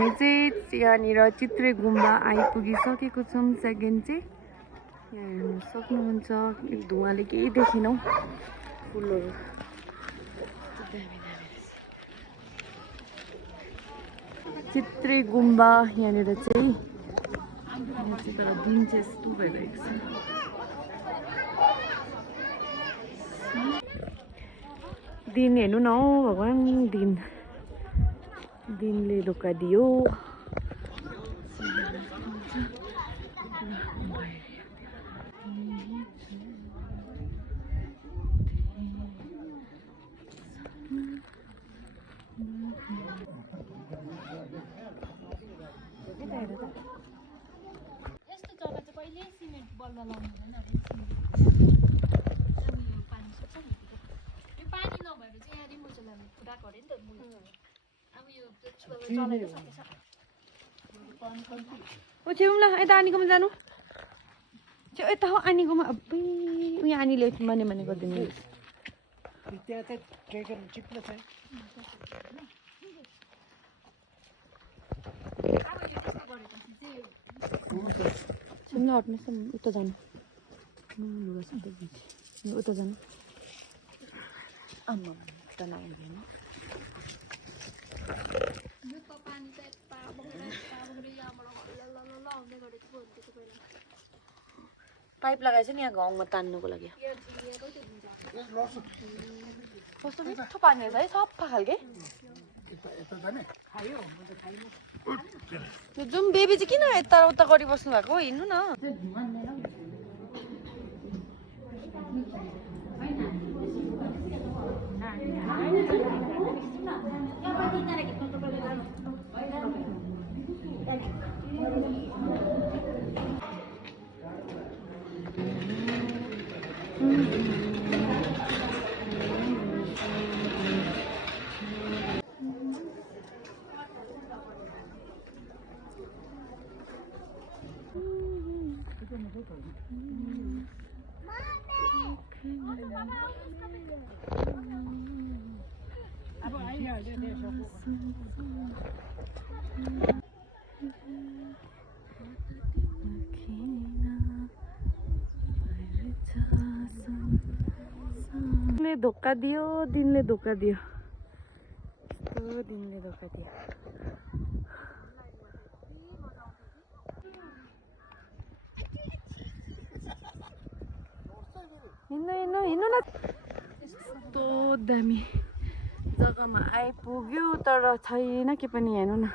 हामी चाहिँ यहाँनिर चित्रे गुम्बा आइपुगिसकेको छौँ। सेकेन्ड चाहिँ यहाँ हेर्नु सक्नुहुन्छ, धुवाले केही देखिनौ। फुलहरू चित्रे गुम्बा यहाँनिर चाहिँ तर दिन चाहिँ यस्तो भइरहेको छ। दिन हेर्नु न हौ भगवान्, दिनले धोका दियो। यस्तो जग्गा चाहिँ कहिले सिमेन्ट बल्ल लाउनु हुँदैन अरे। यो पानी नभएर चाहिँ यहाँ रिमोचेलहरू फुटाएको अरे नि त। अब यो चलाएर सकेछ। ओ छेउला यता आनीकोमा जानु। यता हो आनीकोमा। अबै उयो आनीले माने गरिदिनु। त्यहाँ चाहिँ ट्रेकर चिप्लो छ। सिमला हट्नुहोस् न, उता जानु। लुगा सबै उता जानु। आम्मा उता नआउँदैन। यो त पानी त यता बगेर यहाँबाट आउँदै गरेको थियो पहिला। पाइप लगाएछ नि यहाँ गाउँमा तान्नुको लागि। कस्तो मिठो पानी रहेछ है, सफा खालके। त्यो जुम बेबी चाहिँ किन यता उता गरिबस्नु भएको? हिँड्नु न। दिनले धोका दियो, दिनले धोका दियो। यस्तो दिनले धोका दियो। हिँड्नु न। यस्तो दामी जग्गामा आइपुग्यो तर छैन के पनि, हेर्नु न।